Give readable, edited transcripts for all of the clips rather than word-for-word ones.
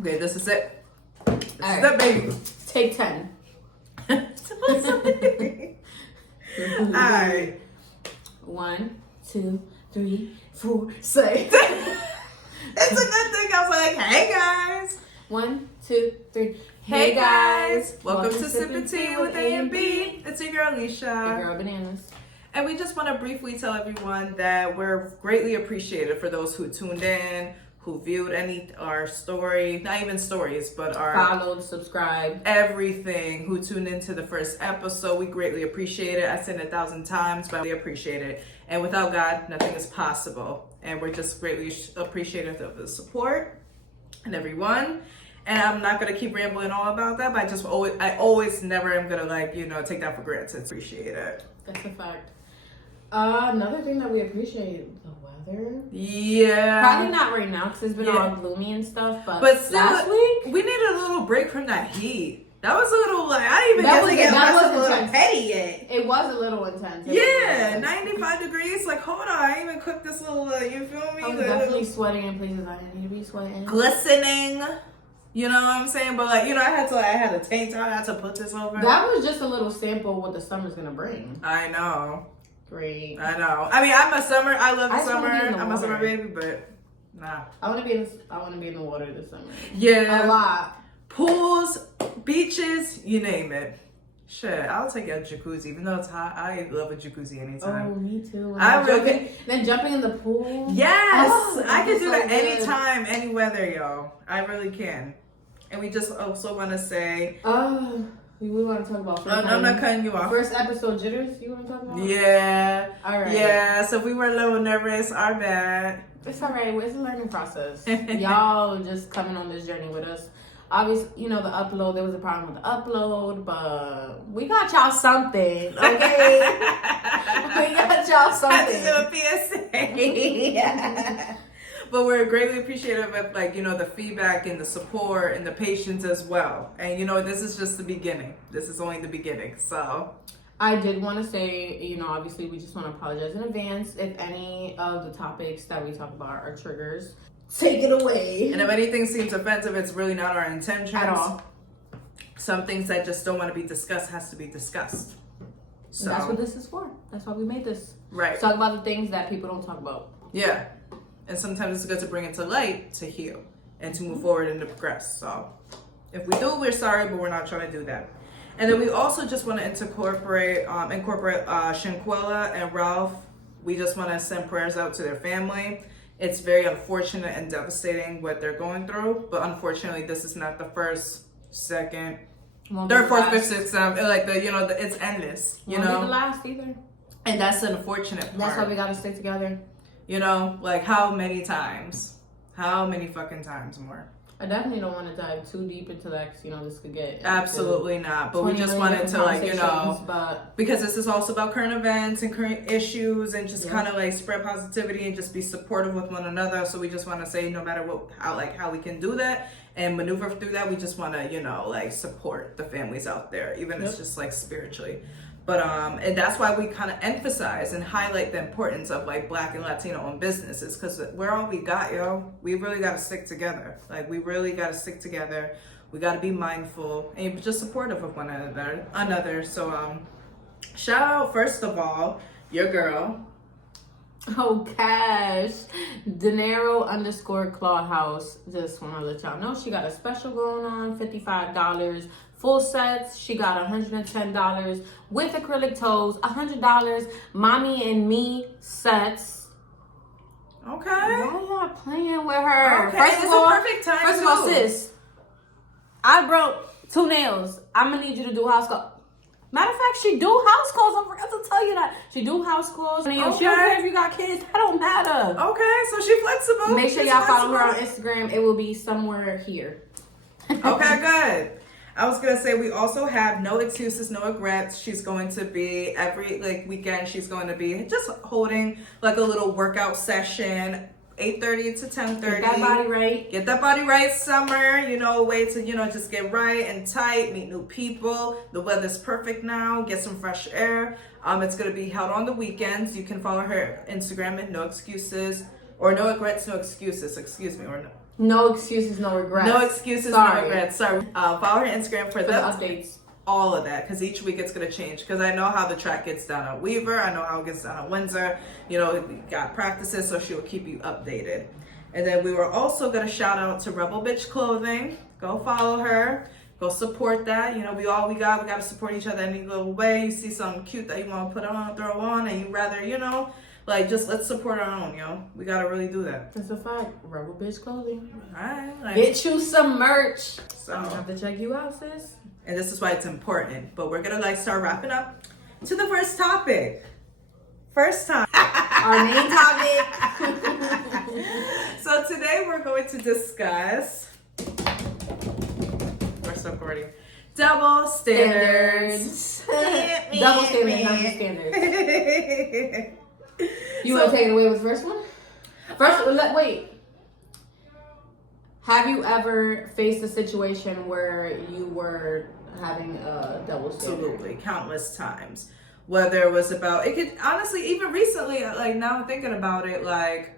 Okay, this is it. This is it, baby. Take 10. Alright. 1, 2, 3, 4, say. It's a good thing I was like, hey guys. 1, 2, 3. Hey guys. Welcome to Sippin' Tea with A and B. It's your girl Alicia. Your girl Bananas. And we just want to briefly tell everyone that we're greatly appreciated for those who tuned in, who viewed our story, not even stories, but our followed, subscribed, everything, who tuned into the first episode. We greatly appreciate it. I said it 1,000 times, but we appreciate it. And without God, nothing is possible. And we're just greatly appreciative of the support and everyone. And I'm not gonna keep rambling all about that, but I always never am gonna take that for granted. Appreciate it. That's a fact. Another thing that we appreciate, the weather. Yeah. Probably not right now because it's been all gloomy and stuff. But still, last week we needed a little break from that heat. That was a little I didn't even get to get myself a little petty yet. It was a little intense. Yeah, 95 degrees. Like, hold on, I ain't even cooked this little. You feel me? I was definitely sweating in places I didn't need to be sweating. Glistening. You know what I'm saying? But I had a tank top. I had to put this over. That was just a little sample of what the summer's gonna bring. I know. Great. I know. I mean, I'm a summer. I love the summer. I'm a summer baby, but nah. I want to be in the water this summer. Yeah. A lot. Pools, beaches, you name it. Shit, I'll take a jacuzzi, even though it's hot. I love a jacuzzi anytime. Oh, me too. Then jumping in the pool. Yes, oh, I can do that anytime, any weather, yo. I really can. And we just also want to say. We want to talk about. I'm not cutting you off. First episode jitters. You want to talk about? Yeah. All right. Yeah. So we were a little nervous. Our bad. It's all right. It's a learning process. Y'all just coming on this journey with us. Obviously, the upload. There was a problem with the upload, but we got y'all something. Okay. We got y'all something. I just do a PSA. But we're greatly appreciative of the feedback and the support and the patience as well. And this is just the beginning. This is only the beginning. So I did want to say, obviously we just want to apologize in advance if any of the topics that we talk about are triggers. Take it away. And if anything seems offensive, it's really not our intention at all. Some things that just don't want to be discussed has to be discussed. So that's what this is for. That's why we made this. Right. Talk about the things that people don't talk about. Yeah. And sometimes it's good to bring it to light to heal and to move forward and to progress. So if we do, we're sorry, but we're not trying to do that. And then we also just want to incorporate Shanquella and Ralph. We just want to send prayers out to their family. It's very unfortunate and devastating what they're going through. But unfortunately, this is not the first, second, third, fourth, fifth, sixth, seventh. It's endless. Won't be the last either. And that's an unfortunate part. That's why we got to stick together. How many times? How many fucking times more? I definitely don't want to dive too deep into that because, this could get... Absolutely not. But we just wanted to, because this is also about current events and current issues and just kind of spread positivity and just be supportive with one another. So we just want to say no matter how we can do that and maneuver through that, we just want to, support the families out there, even if it's just spiritually. But and that's why we kind of emphasize and highlight the importance of Black and Latino owned businesses, because we're all we got, yo. We really got to stick together. We really got to stick together. We got to be mindful and just supportive of one another. So shout out first of all your girl. Oh, Cash. Dinero_Clawhouse. Just want to let y'all know she got a special going on, $55. Full sets, she got $110 with acrylic toes, $100 Mommy and Me sets. Okay. Why y'all playing with her? Okay, it's a perfect time. First of all, sis, I broke 2 nails. I'm gonna need you to do house calls. Matter of fact, she do house calls. I forgot to tell you that. She do house calls. Okay. She don't care if you got kids. That don't matter. Okay, so she flexible. Make sure y'all follow her on Instagram. It will be somewhere here. Okay, good. I was gonna say we also have No Excuses, No Regrets. She's going to be every weekend. She's going to be just holding a little workout session 8:30 to 10:30. Get that body right. Get that body right, summer. You know, way to, you know, just get right and tight, meet new people. The weather's perfect now. Get some fresh air. It's going to be held on the weekends. You can follow her Instagram at No Excuses, or No Regrets, No Excuses, excuse me, or No excuses, no regrets. No Excuses, No Regrets. Sorry. Follow her Instagram for the the updates. All of that, because each week it's going to change, because I know how the track gets done at Weaver, I know how it gets done at Windsor, you know, we got practices, so she will keep you updated. And then we were also going to shout out to Rebel Bitch Clothing. Go follow her, go support that. You know, we got to support each other any little way. You see something cute that you want to put on, throw on, and you rather, you know, like, just let's support our own, yo. We got to really do that. That's a fact. Rebel Bitch Clothing. All right. Like, get you some merch. So I'm gonna have to check you out, sis. And this is why it's important. But we're gonna like start wrapping up to the first topic. First time. Our main topic. So today we're going to discuss. We're still recording. Double standards. Double standards, not just standards. You want to take it away with the first one? Wait. Have you ever faced a situation where you were having a double standard? Absolutely, countless times. Whether it was about, it could honestly, even recently, like now I'm thinking about it, like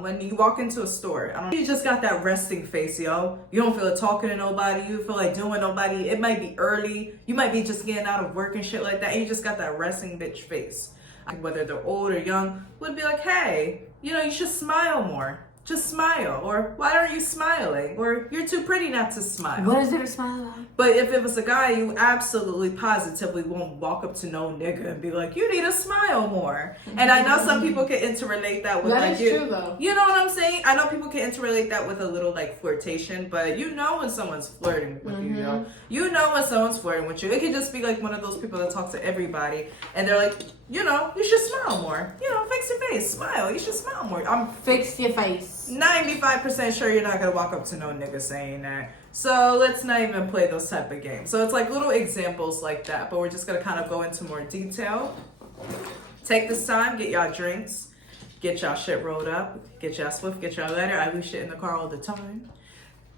when you walk into a store, you just got that resting face, yo. You don't feel like talking to nobody, you feel like doing nobody. It might be early, you might be just getting out of work and shit like that, and you just got that resting bitch face. Whether they're old or young, would be like, hey, you know, you should smile more. Just smile. Or why aren't you smiling? Or you're too pretty not to smile. What is there to smile at? But if it was a guy, you absolutely positively won't walk up to no nigga and be like, you need to smile more. And I know some people can interrelate that with that like, is true though. You know what I'm saying? I know people can interrelate that with a little like flirtation, but you know when someone's flirting with you, know? You know when someone's flirting with you. It could just be like one of those people that talk to everybody and they're like, you know, you should smile more. You know, fix your face, smile. You should smile more. Fix your face. 95% sure you're not gonna walk up to no nigga saying that. So let's not even play those type of games. So it's like little examples like that, but we're just gonna kind of go into more detail. Take this time, get y'all drinks, get y'all shit rolled up, get y'all swift, get y'all letter. I leave shit in the car all the time.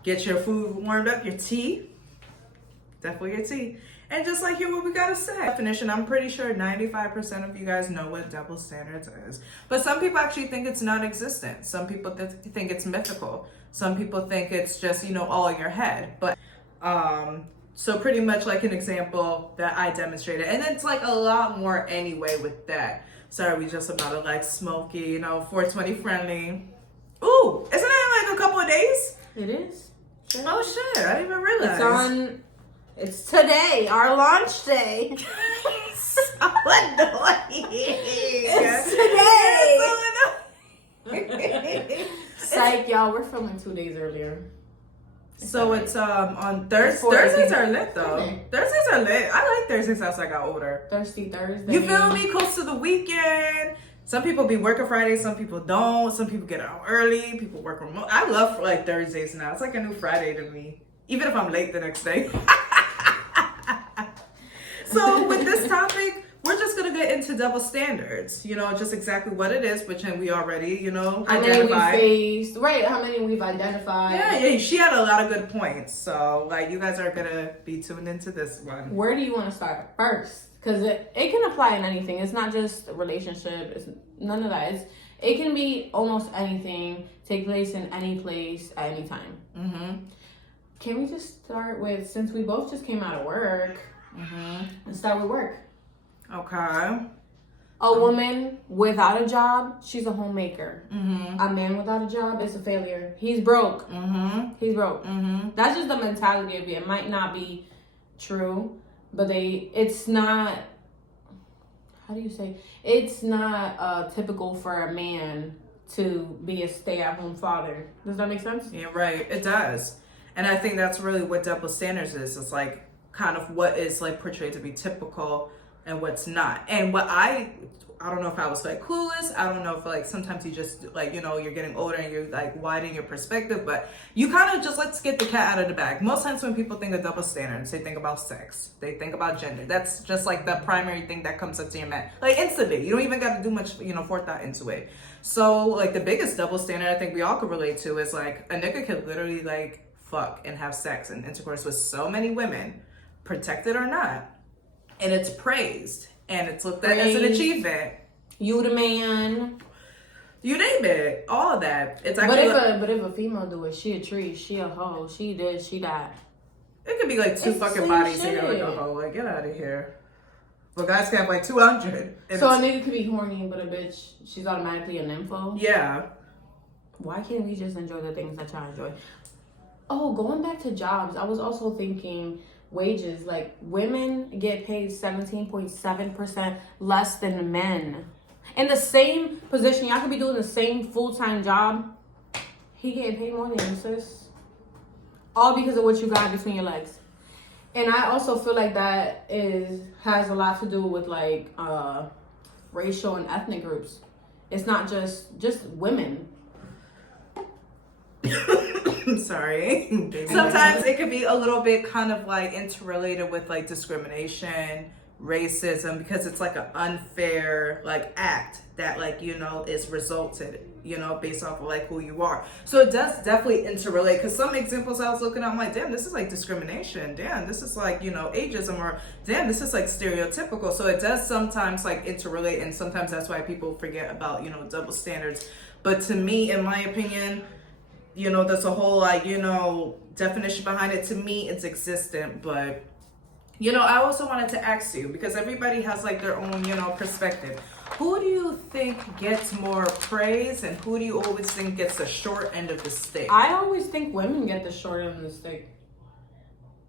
Get your food warmed up, your tea. Definitely your tea. And just like hear what we gotta say. Definition, I'm pretty sure 95% of you guys know what double standards is. But some people actually think it's non-existent. Some people think it's mythical. Some people think it's just, you know, all in your head. But, so pretty much like an example that I demonstrated. And it's like a lot more anyway with that. Sorry, we just about to like smoky, you know, 420 friendly. Ooh, isn't that like a couple of days? It is. Sure. Oh shit, I didn't even realize. It's today, our launch day. So annoying. It's today. Psych, y'all. We're filming 2 days earlier. So it's on Thursdays. Thursdays are lit though. Okay. Thursdays are lit. I like Thursdays as I got older. Thirsty Thursday. You feel me? Close to the weekend. Some people be working Fridays, some people don't. Some people get out early. People work remote. I love like Thursdays now. It's like a new Friday to me, even if I'm late the next day. So with this topic, we're just gonna get into double standards. You know, just exactly what it is, which we already, you know, identified. How many we faced, right? How many we've identified? Yeah. She had a lot of good points. So like, you guys are gonna be tuned into this one. Where do you want to start first? Because it can apply in anything. It's not just a relationship. It's none of that. It can be almost anything. Take place in any place at any time. Mm-hmm. Can we just start with, since we both just came out of work? Mm-hmm. Let's start with work. Okay. A woman without a job, she's a homemaker. Mm-hmm. A man without a job is a failure. He's broke. Mm-hmm. He's broke. Mm-hmm. That's just the mentality of it. It might not be true, but it's not, how do you say? It's not typical for a man to be a stay-at-home father. Does that make sense? Yeah, right. It does. And I think that's really what double standards is. It's like kind of what is like portrayed to be typical and what's not. And what I I don't know if I was like clueless. I don't know if like sometimes you just like, you know, you're getting older and you're like widening your perspective, but you kind of just let's get the cat out of the bag. Most times when people think of double standards, they think about sex, they think about gender. That's just like the primary thing that comes up to your mind, like instantly. You don't even got to do much, you know, forethought into it. So like the biggest double standard I think we all could relate to is like a nigga could literally like fuck and have sex and intercourse with so many women, protected or not, and it's praised and it's looked at as an achievement. You the man. You name it. All of that. It's actually but if a female do it, she a tree, she a hoe, she did, she died. It could be like two fucking bodies here, like a hoe. Like, get out of here. But guys can have like 200. So a nigga could be horny, but a bitch, she's automatically a nympho? Yeah. Why can't we just enjoy the things that y'all enjoy? Oh, going back to jobs, I was also thinking wages. Like, women get paid 17.7% less than men. In the same position, y'all could be doing the same full-time job. He getting paid more than you, sis. All because of what you got between your legs. And I also feel like that has a lot to do with like racial and ethnic groups. It's not just women. Sorry. Sometimes it could be a little bit kind of like interrelated with like discrimination, racism, because it's like an unfair like act that like, you know, is resulted, you know, based off of like who you are. So it does definitely interrelate, because some examples I was looking at, I'm like, damn, this is like discrimination, damn, this is like, you know, ageism, or damn, this is like stereotypical. So it does sometimes like interrelate, and sometimes that's why people forget about, you know, double standards. But to me, in my opinion, you know, there's a whole like, you know, definition behind it. To me, it's existent. But, you know, I also wanted to ask you, because everybody has like their own, you know, perspective. Who do you think gets more praise, and who do you always think gets the short end of the stick? I always think women get the short end of the stick.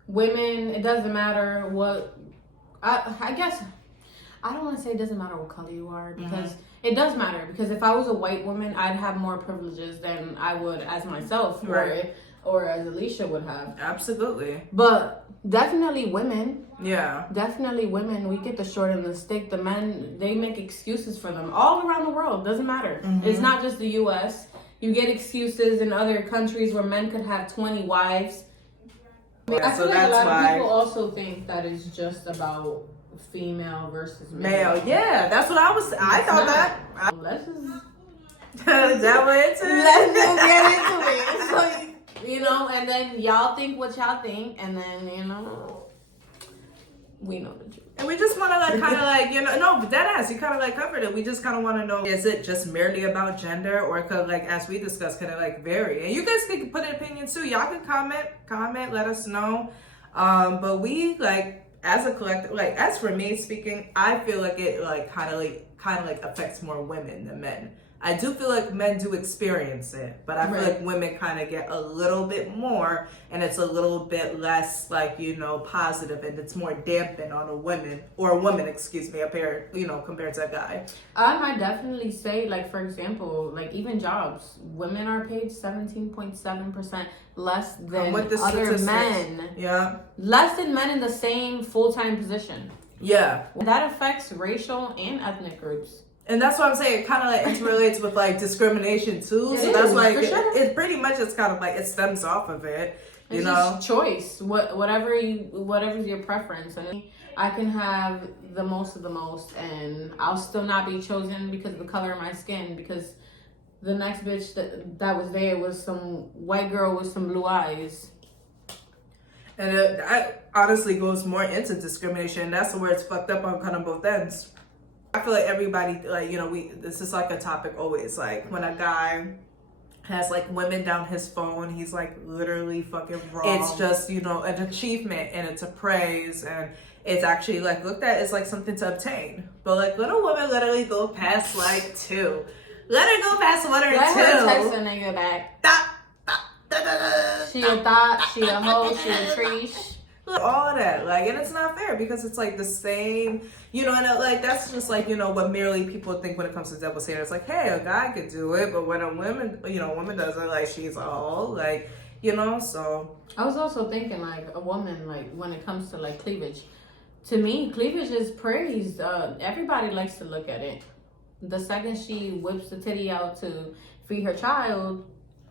Women, it doesn't matter what, I guess, I don't want to say it doesn't matter what color you are, because it does matter. Because if I was a white woman, I'd have more privileges than I would as myself, right, or as Alicia would have. Absolutely. But definitely women. Yeah. Definitely women. We get the short end of the stick. The men, they make excuses for them all around the world. Doesn't matter. It's not just the U.S. You get excuses in other countries where men could have 20 wives. Yeah, I feel like a lot of people also think that it's just about female versus male. Yeah, that's what I thought that. Let's just that way let's just get into it. So, you know, and then y'all think what y'all think, and then, you know, we know the truth. And we just want to like kind of like, you know, no, but that ass, you kind of like covered it. We just kind of want to know, is it just merely about gender, or could, like, as we discussed, can it like vary? And you guys can put an opinion too. Y'all can comment, let us know. But we like, as a collective, like, as for me speaking, I feel like it like kind of like affects more women than men. I do feel like men do experience it, but I feel like women kind of get a little bit more, and it's a little bit less like, you know, positive, and it's more dampened on a woman, excuse me, compared to a guy. I might definitely say, like, for example, like even jobs, women are paid 17.7% less than other men. Yeah. Less than men in the same full-time position. Yeah. That affects racial and ethnic groups. And that's what I'm saying. It kind of like interrelates with like discrimination too. So that's like it pretty much is kind of like it stems off of it. You know, just choice. Whatever's your preference. And I can have the most of the most, and I'll still not be chosen because of the color of my skin. Because the next bitch that was there was some white girl with some blue eyes. And that honestly goes more into discrimination. That's where it's fucked up on kind of both ends. I feel like everybody, like, you know, this is like a topic always, like when a guy has like women down his phone, he's like literally fucking wrong. It's just, you know, an achievement, and it's a praise, and it's actually like looked at as like something to obtain. But like, let a woman literally go past like 2. Let her go past 1 or 2. Let her text a nigga back. She a thought, she a hoe, she a treesh. All of that, like, and it's not fair, because it's like the same, you know, and like that's just like, you know, what merely people think when it comes to double standards. Like, hey, a guy could do it, but when a woman does it, like, she's all like, you know. So I was also thinking, like, a woman, like, when it comes to like cleavage, to me, cleavage is praised. Everybody likes to look at it. The second she whips the titty out to feed her child,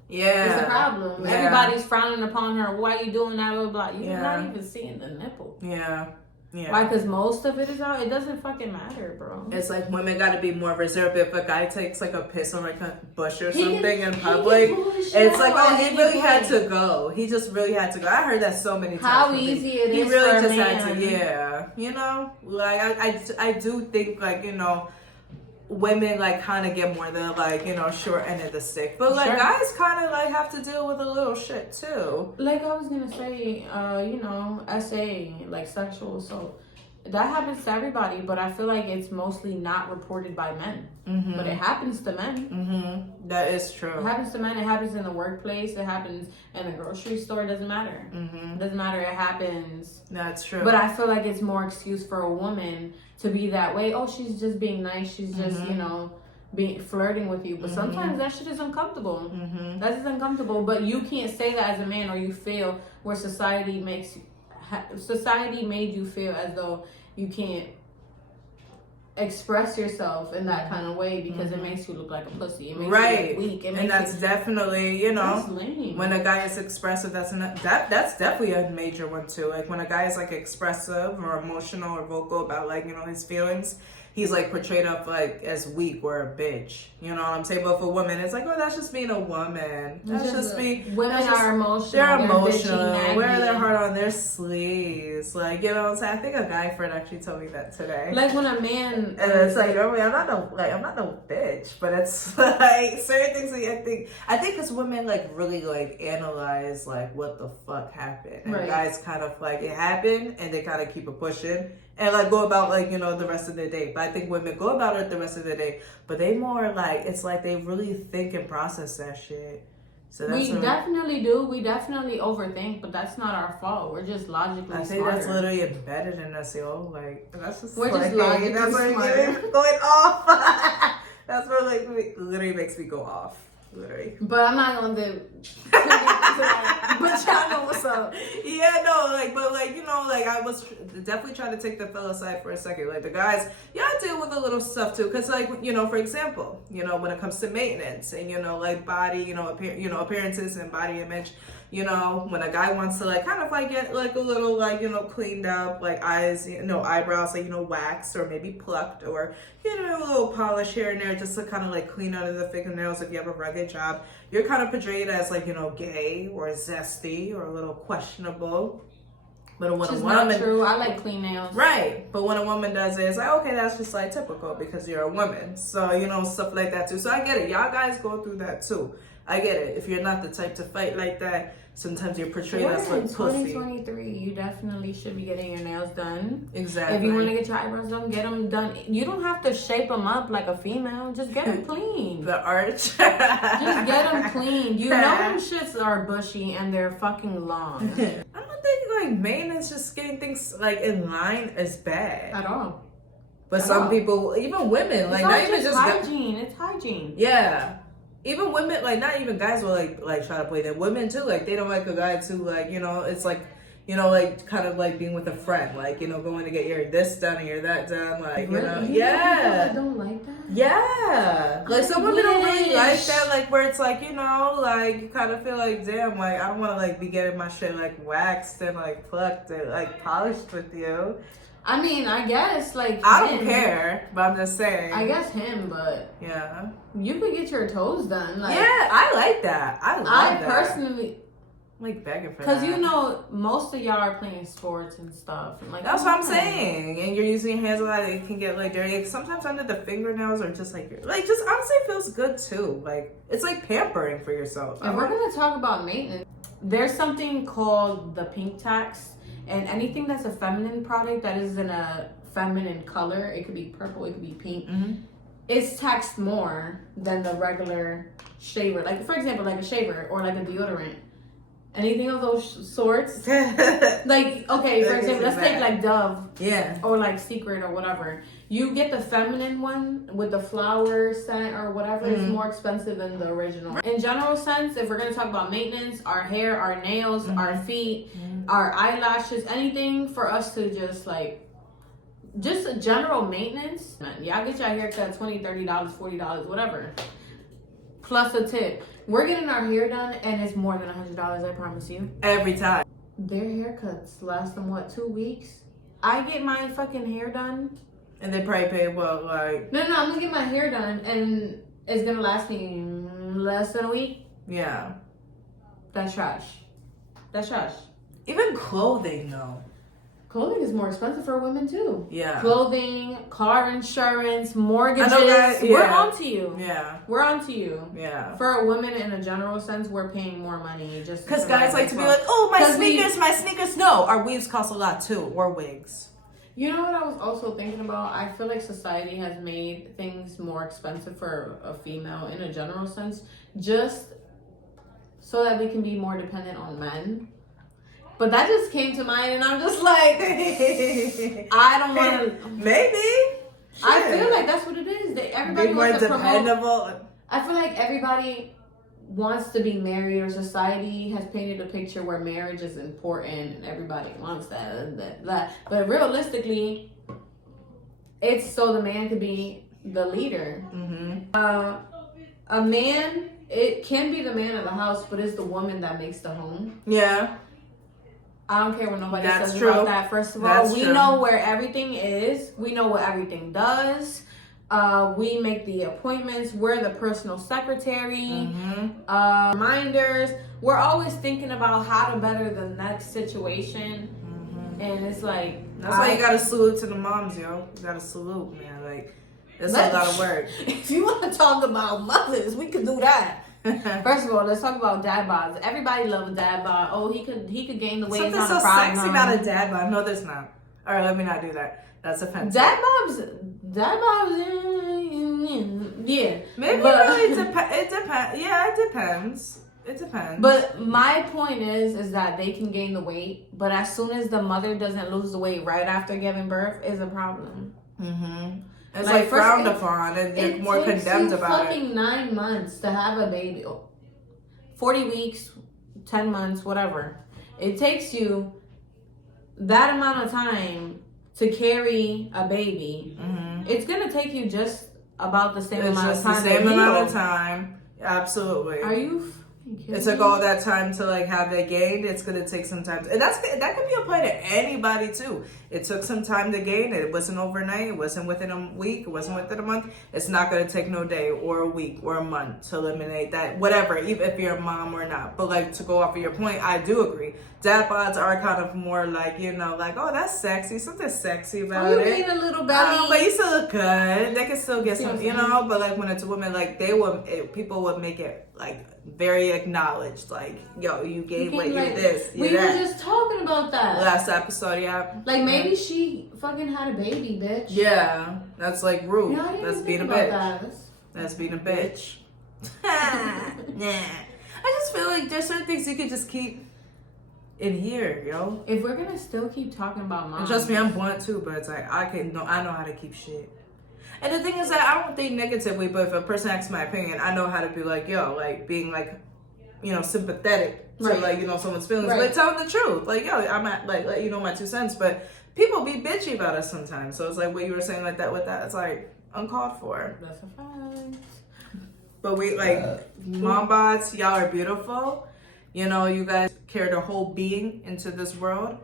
yeah, it's a problem. Yeah. Everybody's frowning upon her. Why are you doing that? Blah, blah, blah. You're Yeah. not even seeing the nipple. Yeah. Yeah. Why? Because most of it is out. It doesn't fucking matter, bro. It's like women got to be more reserved. If a guy takes like a piss on like a bush or something in public, it's like, oh, he really had to go. He just really had to go. I heard that so many times. How easy it is. He really for just a man. had to. Yeah, you know, like I do think like, you know, women like kind of get more the like, you know, short end of the stick, but like guys kind of like have to deal with a little shit too. Like I was gonna say, you know, SA, like sexual assault, that happens to everybody, but I feel like it's mostly not reported by men. Mm-hmm. But it happens to men. Mm-hmm. That is true. It happens to men. It happens in the workplace. It happens in the grocery store. It doesn't matter. Mm-hmm. It doesn't matter. It happens. That's true. But I feel like it's more excuse for a woman to be that way. Oh, she's just being nice. She's just, you know, being flirting with you. But sometimes that shit is uncomfortable. That is uncomfortable. But you can't say that as a man, or you feel where society made you feel as though you can't express yourself in that kind of way because it makes you look like a pussy. It makes you look weak. And that's definitely, you know, that's lame. When a guy is expressive, that's definitely a major one too. Like when a guy is like expressive or emotional or vocal about like, you know, his feelings, he's like portrayed up like as weak or a bitch. You know what I'm saying? But for women, it's like, oh, that's just being a woman. That's just me. Women are emotional. They're emotional. Bitchy, wear their heart on their sleeves. Like, you know what I'm saying? I think a guy friend actually told me that today. Like when a man, and it's like, I mean, I'm not no bitch, but it's like certain things that I think because women like really like analyze like what the fuck happened, and guys kind of like it happened and they kind of keep it pushing and like go about like, you know, the rest of the day. But I think women go about it the rest of the day, but they more like, it's like they really think and process that shit. So that's definitely do. We definitely overthink, but that's not our fault. We're just logically I think smarter. that's literally embedded in us, yo. Like that's just we're just logically smarter. Going off. That's what like literally makes me go off. Literally. But I'm not gonna do but y'all know what's up. Yeah, no, like, but like, you know, like I was definitely trying to take the fella side for a second. Like the guys, y'all deal with a little stuff too, because like, you know, for example, you know, when it comes to maintenance and, you know, like body, you know, appearances and body image, you know, when a guy wants to like kind of like get like a little like, you know, cleaned up, like eyes, you know, eyebrows, like, you know, waxed or maybe plucked, or, you know, a little polish here and there just to kind of like clean under the fingernails if you have a rugged job, you're kind of portrayed as like, you know, gay or zesty or a little questionable. But when a woman, not true. I like clean nails. Right. But when a woman does it, it's like, okay, that's just like typical because you're a woman. So, you know, stuff like that too. So I get it. Y'all guys go through that too. I get it. If you're not the type to fight like that, sometimes you're portrayed as like pussy. 2023, you definitely should be getting your nails done. Exactly. If you want to get your eyebrows done, get them done. You don't have to shape them up like a female. Just get them clean. The arch. Just get them clean. You know them shits are bushy and they're fucking long. I don't think like maintenance, just getting things like in line is bad At all. But some people, even women, like not even just hygiene. It's hygiene. Yeah. Even women, like not even guys will like try to play them. Women too, like they don't like a guy to like, you know, it's like, you know, like kind of like being with a friend, like, you know, going to get your this done and your that done, like, you know, I don't like that. Yeah, like some women don't really like that, like where it's like, you know, like you kind of feel like, damn, like I don't want to like be getting my shit like waxed and like plucked and like polished with you. I mean, I guess like I don't care, but I'm just saying. I guess him, but yeah, you could get your toes done. Like, yeah, I like that. I personally like begging for because that. you know most of y'all are playing sports and stuff. And, like that's what I'm saying, and you're using your hands a lot. It can get like dirty. Like, sometimes under the fingernails or just like just honestly feels good too. Like it's like pampering for yourself. If we're gonna talk about maintenance, there's something called the pink tax. And anything that's a feminine product that is in a feminine color, it could be purple, it could be pink, it's taxed more than the regular shaver. Like, for example, like a shaver or like a deodorant. Anything of those sorts. Like, okay, for example, let's take like Dove. Yeah. Or like Secret or whatever. You get the feminine one with the flower scent or whatever. It's more expensive than the original. In general sense, if we're going to talk about maintenance, our hair, our nails, our feet, our eyelashes, anything for us to just like just a general maintenance. Y'all get your haircut $20, $30, $40, whatever. Plus a tip. We're getting our hair done and it's more than $100, I promise you. Every time. Their haircuts last them, 2 weeks? I get my fucking hair done. And they probably pay, what, like... No, I'm gonna get my hair done and it's gonna last me less than a week. Yeah. That's trash. That's trash. Even clothing, though. Clothing is more expensive for women, too. Yeah. Clothing, car insurance, mortgages. Guys, yeah. We're on to you. Yeah. We're on to you. Yeah. For women, in a general sense, we're paying more money. Just because guys like to be like, oh, my sneakers. No, our weaves cost a lot, too. Or wigs. You know what I was also thinking about? I feel like society has made things more expensive for a female in a general sense, just so that we can be more dependent on men. But that just came to mind, and I'm just like, I don't want to. Maybe. I feel like that's what it is. Everybody be more wants to dependable. promote. I feel like everybody wants to be married, or society has painted a picture where marriage is important, and everybody wants that. But realistically, it's so the man could be the leader. Mm-hmm. A man, it can be the man of the house, but it's the woman that makes the home. Yeah. I don't care what nobody That's says true. about that. First of all, we true. know where everything is. We know what everything does. We make the appointments. We're the personal secretary. Mm-hmm. Reminders. We're always thinking about how to better the next situation. Mm-hmm. And it's like... That's why you gotta salute to the moms, yo. You gotta salute, man. Like, it's a lot of work. If you want to talk about mothers, we could do that. First of all, let's talk about dad bods. Everybody loves dad bod. Oh, he could gain the weight. Something so sexy about a dad bod. No, there's not. All right, let me not do that. That's offensive. Dad bobs, yeah. Maybe really it depends. Yeah, it depends. It depends. But my point is that they can gain the weight, but as soon as the mother doesn't lose the weight right after giving birth, is a problem. Mm-hmm. It's like frowned upon, and you're more condemned about it. It takes fucking 9 months to have a baby. 40 weeks, 10 months, whatever. It takes you that amount of time to carry a baby. Mm-hmm. It's gonna take you just about the same amount of time. It's just the same amount of time. Absolutely. Are you? It took all that time to like have it gained. It's gonna take some time, and that could be applied to anybody too. It took some time to gain it. It wasn't overnight. It wasn't within a week. It wasn't within a month. It's not gonna take no day or a week or a month to eliminate that. Whatever, even if you're a mom or not. But like to go off of your point, I do agree. Dad bods are kind of more like, you know, like, oh, that's sexy. Something sexy about it. You need a little belly, but you still look good. They can still get some, you know. But like when it's a woman, like people would make it like very acknowledged, like, yo, you gained weight, like, you this, you we that. were just talking about that last episode, yeah. Like maybe she fucking had a baby, bitch. Yeah, that's like rude. No, that's being a bitch. That's being a bitch. Nah. I just feel like there's certain things you could just keep in here, yo. If we're gonna still keep talking about moms, and trust me, I'm blunt too, but it's like I know how to keep shit. And the thing is that I don't think negatively, but if a person asks my opinion, I know how to be like, yo, like being like, you know, sympathetic to like, you know, someone's feelings, but tell them the truth. Like, yo, I'm at like let you know my 2 cents. But people be bitchy about us sometimes. So it's like what you were saying, like that with that, it's like uncalled for. That's a fact. But we like mom bods, y'all are beautiful. You know, you guys carried a whole being into this world.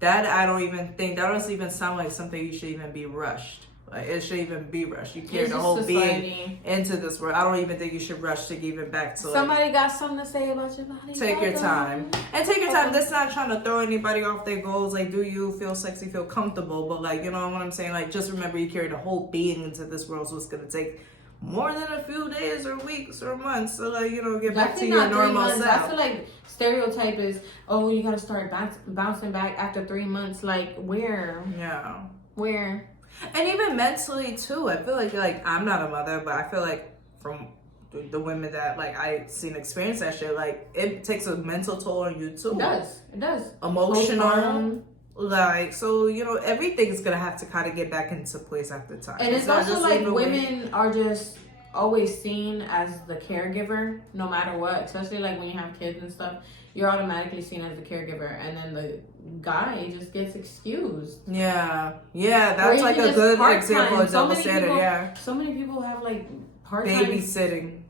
That doesn't even sound like something you should even be rushed. Like it should even be rushed. You carried a whole being into this world. I don't even think you should rush to give it back to. Somebody got something to say about your body. Take your time. And take your time. That's not trying to throw anybody off their goals. Like, do you feel sexy, feel comfortable? But like, you know what I'm saying? Like, just remember you carried a whole being into this world, so it's gonna take more than a few days or weeks or months to like, you know, get back to your normal self. I feel like stereotype is, oh, you gotta start bouncing back after 3 months. Like where? Yeah. Where? And even mentally too. I feel like I'm not a mother, but I feel like from the women that like I seen experience that shit, like it takes a mental toll on you too. It does. Emotional. Like, so, you know, everything's gonna have to kind of get back into place after time. And it's also like women are just always seen as the caregiver, no matter what. Especially like when you have kids and stuff, you're automatically seen as the caregiver, and then the guy just gets excused. Yeah, that's like a good example of double standard. Yeah, so many people have like part-time babysitting.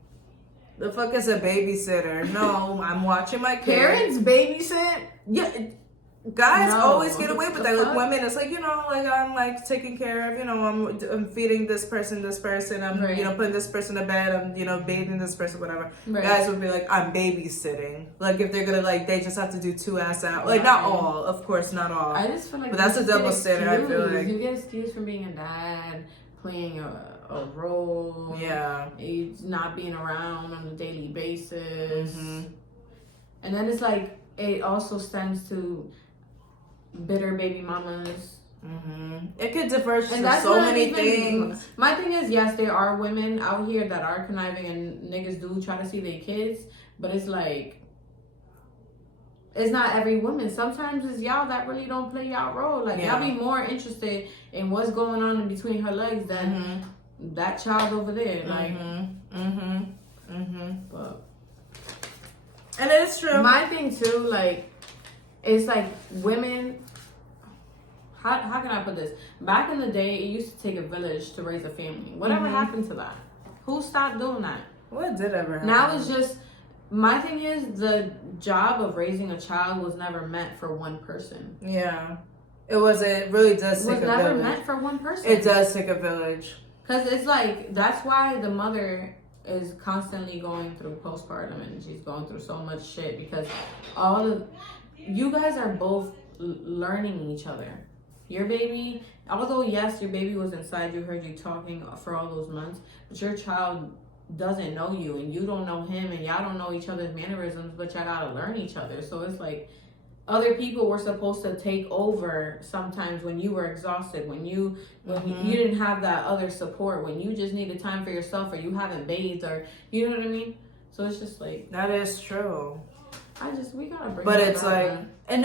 The fuck is a babysitter? No, I'm watching my kids. Parents babysit? Yeah. Guys always get away with that. Like women, it's like, you know, like I'm like taking care of, you know, I'm feeding this person, I'm you know, putting this person to bed, I'm, you know, bathing this person, whatever. Right. Guys would be like, I'm babysitting. Like if they're gonna like, they just have to do 2 ass out. Like not all, of course, not all. I just feel like, but that's a double standard. I feel like you get excused from being a dad, playing a role. Yeah. Not being around on a daily basis. And then it's like, it also stems to bitter baby mamas. It could diverge to so many things. My thing is, yes, there are women out here that are conniving and niggas do try to see their kids, but it's like, it's not every woman. Sometimes it's y'all that really don't play y'all role. Like y'all be more interested in what's going on in between her legs than that child over there. Like, but, and it's true. My thing too, like, it's like women. How can I put this? Back in the day, it used to take a village to raise a family. Whatever happened to that? Who stopped doing that? What did ever happen? Now it's just, my thing is, the job of raising a child was never meant for one person. Yeah. It really does take a village. It was never meant for one person. It does take a village. Because it's like, that's why the mother is constantly going through postpartum and she's going through so much shit, because you guys are both learning each other. Your baby, although yes, your baby was inside you, heard you talking for all those months, but your child doesn't know you and you don't know him, and y'all don't know each other's mannerisms, but y'all gotta learn each other. So it's like, other people were supposed to take over sometimes when you were exhausted, when you didn't have that other support, when you just needed time for yourself, or you haven't bathed, or you know what I mean. So it's just like, that is true. We gotta bring. But it's like, and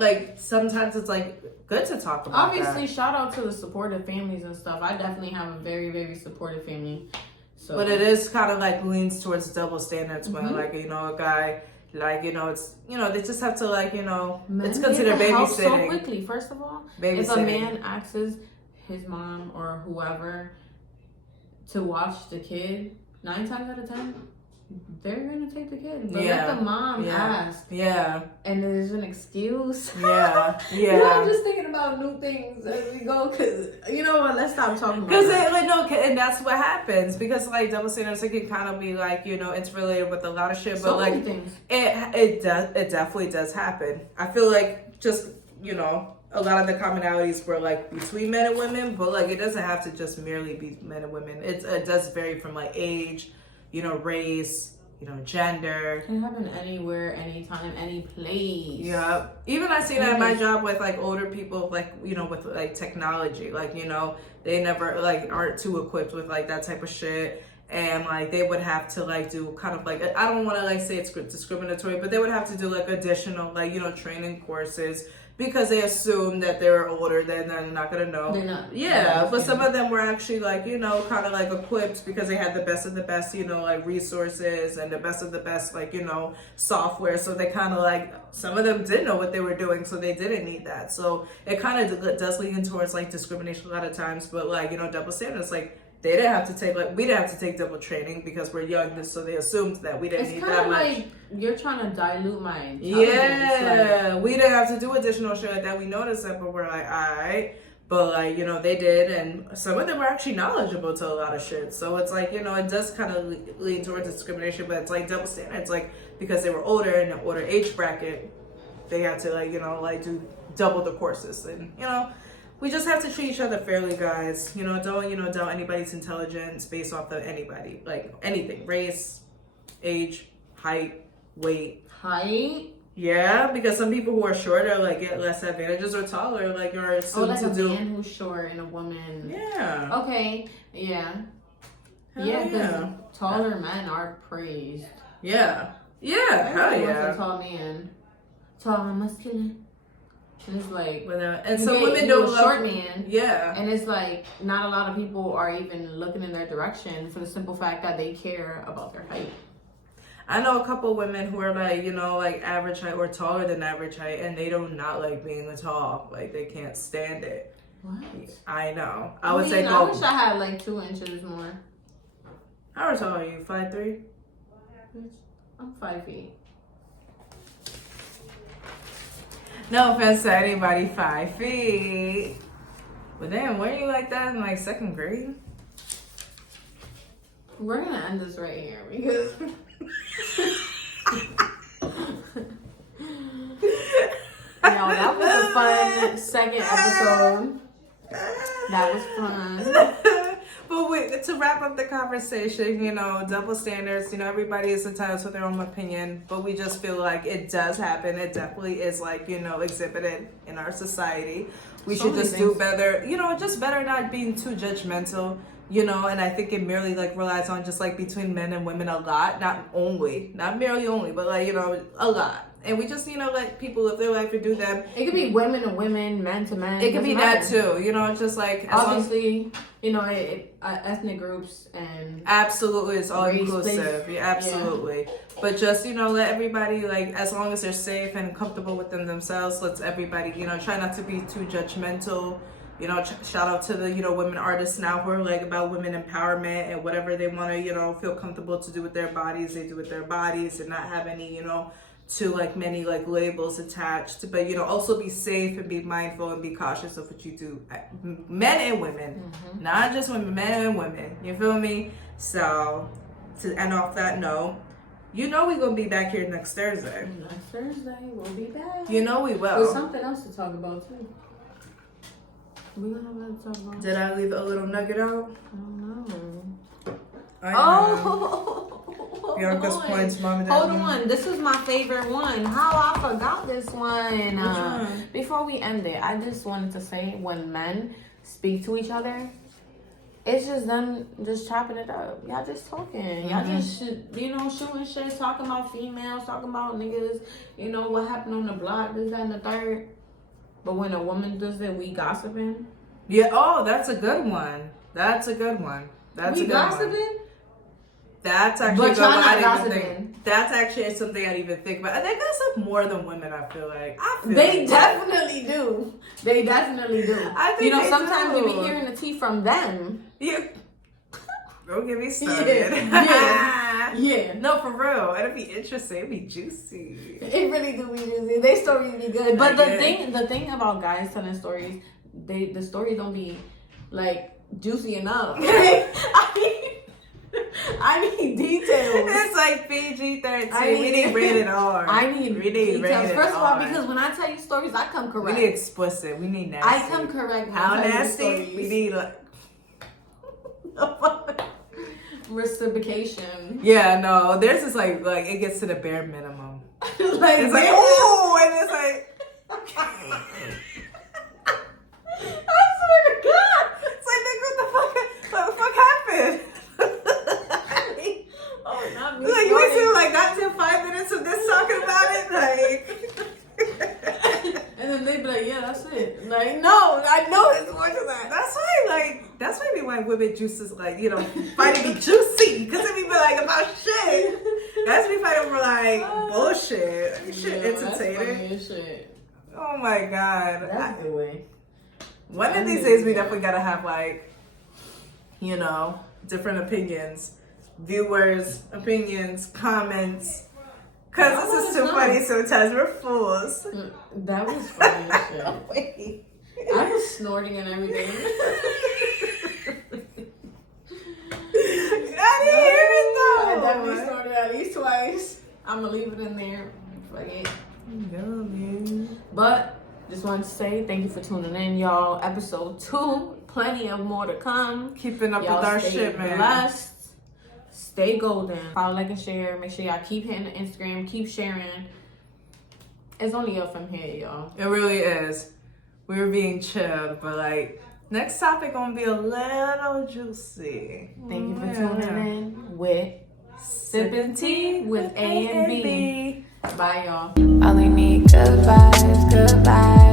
like sometimes it's like good to talk about. Obviously, shout out to the supportive families and stuff. I definitely have a very, very supportive family. So, but it is kind of like leans towards double standards when like, you know, a guy, like, you know, it's, you know, they just have to like, you know, it's considered babysitting. So quickly, first of all, if a man asks his mom or whoever to watch the kid, 9 times out of 10, they're gonna take the kid. But let the mom ask. Yeah. And there's an excuse. Yeah. You know, I'm just thinking about new things as we go, because, you know what, let's stop talking about that. And that's what happens, because like double standards, it can kind of be like, you know, it's related with a lot of shit, but like things. It definitely does happen. I feel like just, you know, a lot of the commonalities were like between men and women, but like it doesn't have to just merely be men and women. It does vary from like age, you know, race, you know, gender. It can happen anywhere, anytime, any place. Yeah. Even I see that at my job with like older people, like, you know, with like technology, like, you know, they never like aren't too equipped with like that type of shit. And like they would have to like do kind of like, I don't want to like say it's discriminatory, but they would have to do like additional like, you know, training courses, because they assume that they're older, then they're not gonna know. They're not. Yeah, but some of them were actually like, you know, kind of like equipped, because they had the best of the best, you know, like resources and the best of the best, like, you know, software. So they kind of like, some of them didn't know what they were doing, so they didn't need that. So it kind of does lean towards like discrimination a lot of times, but like, you know, double standards, like, they didn't have to take, like, we didn't have to take double training because we're young, so they assumed that we didn't need that much. It's kind of like you're trying to dilute my intelligence. Yeah, we didn't have to do additional shit like that. We noticed that, but we're like, all right. But like, you know, they did, and some of them were actually knowledgeable to a lot of shit. So it's like, you know, it does kind of lean towards discrimination, but it's like double standards, like, because they were older in an older age bracket, they had to like, you know, like do double the courses, and you know. We just have to treat each other fairly, guys. You know, don't doubt anybody's intelligence based off of anybody. Like anything. Race, age, height, weight. Height? Yeah, because some people who are shorter like get less advantages, or taller like are assumed like to a do. Man who's short and a woman. Yeah. Okay. Yeah. Hell because taller men are praised. Yeah. Yeah. Hell yeah. A tall man. Tall and muscular. And it's like, and some women don't love short man. Yeah. And it's like, not a lot of people are even looking in their direction for the simple fact that they care about their height. I know a couple women who are like, you know, like average height or taller than average height, and they do not like being tall. Like, they can't stand it. What? I know. I wish I had like 2 inches more. How tall are you? 5'3"? I'm 5 feet. No offense to anybody 5 feet. But damn, were you like that in like 2nd grade? We're gonna end this right here because that was a fun 2nd episode. That was fun. But wait, to wrap up the conversation, you know, double standards, you know, everybody is entitled to their own opinion, but we just feel like it does happen. It definitely is like, you know, exhibited in our society. We should just do better, you know, just better not being too judgmental, you know, and I think it merely like relies on just like between men and women a lot, not merely only, but like, you know, a lot. And we just, you know, let people live their life and do them. It could be women to women, men to men. It could be that too, you know, just like obviously, you know, ethnic groups and absolutely, it's all inclusive. Yeah, absolutely. Yeah. But just, you know, let everybody, like, as long as they're safe and comfortable within themselves, let's everybody, you know, try not to be too judgmental. You know, shout out to the, you know, women artists now who are like about women empowerment and whatever they want to, you know, feel comfortable to do with their bodies, they do with their bodies and not have any, you know, to like many like labels attached, but you know, also be safe and be mindful and be cautious of what you do, men and women, not just women, men and women, you feel me? So to end off that note, you know, we're gonna be back here next Thursday. We'll be back. You know we will. With something else to talk about too. We don't have nothing to talk about. Did I leave a little nugget out? I don't know. Bianca's points, mom and dad. Hold on, this is my favorite one. How I forgot this one. Before we end it, I just wanted to say when men speak to each other, it's just them just chopping it up. Y'all just talking. Y'all just, you know, shooting shit, talking about females, talking about niggas, you know, what happened on the block, this, that, and the third. But when a woman does it, we gossiping. Yeah, oh, that's a good one. That's a good one. That's a good gossiping? One. That's actually but y'all not gossiping. That's actually something I didn't even think about. They gossip more than women, I feel like. They definitely do. They definitely do. I think, you know, sometimes we be hearing the tea from them. Yeah. Don't get me started. Yeah. No, for real. It'd be interesting. It'd be juicy. It really do be juicy. They stories be good. But the thing about guys telling stories, the stories don't be like juicy enough. I need details. It's like PG-13. We need rated R. I need details. First of all, R. because when I tell you stories, I come correct. We need explicit. We need nasty. I come correct. How nasty? We need like reciprocation. Yeah, no. Theirs is like it gets to the bare minimum. It's like oh, and it's like. I swear to God. It's like, what the fuck happened? Oh, not me. Like, you wasted like not till 5 minutes of this talking about it, like. And then they be like, yeah, that's it. Like, no, I know it's more than that. That's why white women juices like, you know, fighting be juicy because they be like about shit. That's me fighting over like bullshit. Shit, entertaining. That's shit. Oh my God. That's a good way. One of these days we definitely gotta have like, you know, different opinions. Viewers, opinions, comments. Cause this is too funny sometimes. We're fools. That was funny as shit. Wait. I was snorting and everything. I didn't hear it though. I definitely snorted at least twice. I'm gonna leave it in there. Fuck it. Yeah, man. But just wanted to say thank you for tuning in, y'all. Episode 2. Plenty of more to come. Keeping up with our shit, man. Blessed. Stay golden. Follow, like, and share. Make sure y'all keep hitting the Instagram. Keep sharing. It's only up from here, y'all. It really is. We were being chilled, but like next topic gonna be a little juicy. Thank you for tuning in with Sipping Tea with A and B. Bye, y'all. Only need good vibes, good vibes.